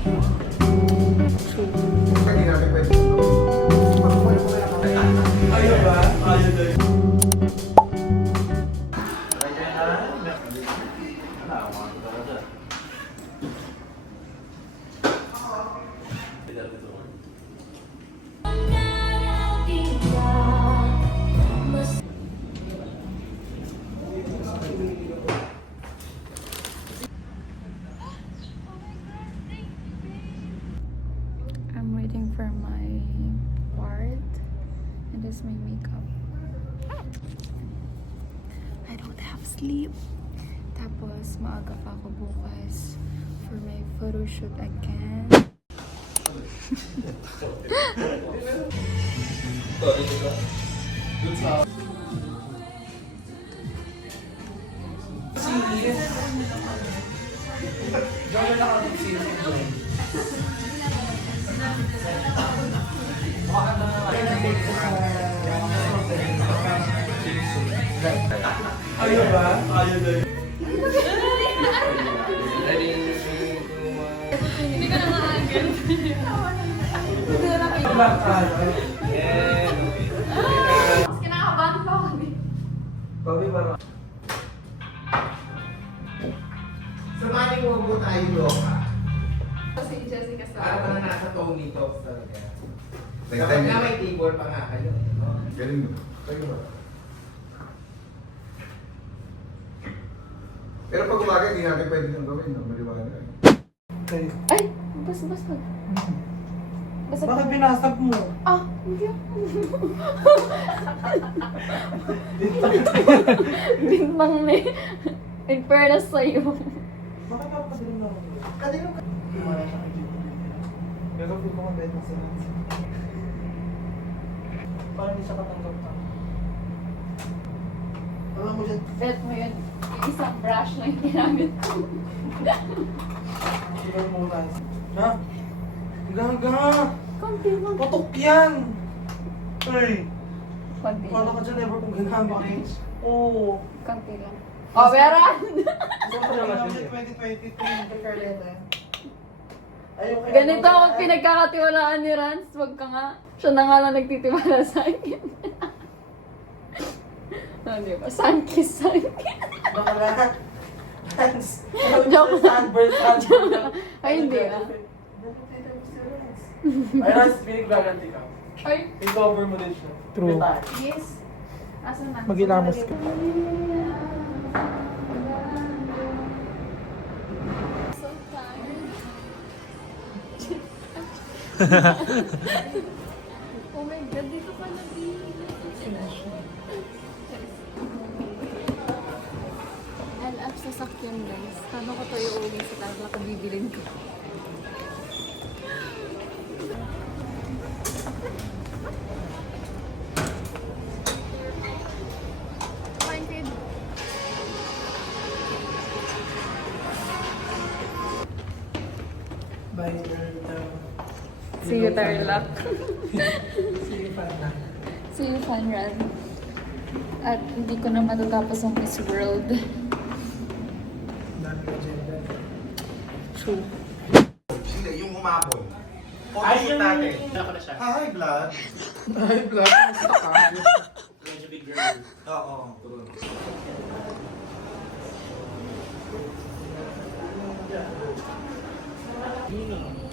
Hindi natin pwede. Ayaw ba? Ayaw doon. I'm waiting for my part, and this is my makeup. I don't have sleep. Tapos maaga pa ako bukas for my photo shoot again. Ayaw ba? Ayaw doon. Hindi ka na maagal. Mas kinakabahan pa ako. Babi ba? Samanin mo mo tayo loka. Si Jessica sa Para pala nasa Tony Talks talaga. Next Kapag time. nga may table pa nga kayo. No? Galing mo. Galing mo. Pero pag umaga, hindi natin pwede nang gawin. No? Maliwanag. Ay! Basta. Basta. Bakit binasag mo? Ah! Hindi ako. Bintang na eh. In fairness sa'yo. Bakit ako kadilim na ako? Kadilim ka. Wala siya kay Jimmy. Pero feel ko mabait na si Nancy. Parang hindi siya katanggap ka. Alam mo dyan, Bet mo yun. Yung isang brush na yung ginamit ko. siguro mo Nancy. Ha? Gaga! Konti lang. Patok yan! Ay! Konti Paano lang. ka dyan ever kung ginamit? Oo. Konti lang. Oh, meron! Siyempre naman 2023, Carleta. Ayoko yan. Ganito ako pinagkakatiwalaan ni Rans. Wag ka nga. Siya na nga lang nagtitiwala sa akin. Oh, di ba? Sankis. Baka lahat. Lance. Joke lang. Sunburn. Ay, hindi ah. Ay, Lance, piniglaganti ka. Ay, I-cover mo din siya. True. yes. Asan na? Mag-ilamos ka. So tired. Oh my God, dito pa na LF sa sakyan guys. Paano ko to iuwi sa tayo na bibilin ko? Fine, kid. Bye, girl. See you, Tarlac. See you, Fana. See you, Fanran. At hindi ko na matatapos ang Miss World. Dami ka gender. True. Hindi, yung umapon. Ay, Photoshoot natin. Ako na siya. Hi, Vlad. Ay, black. Kamusta ka? Medyo big girl. Oo, true. Yun.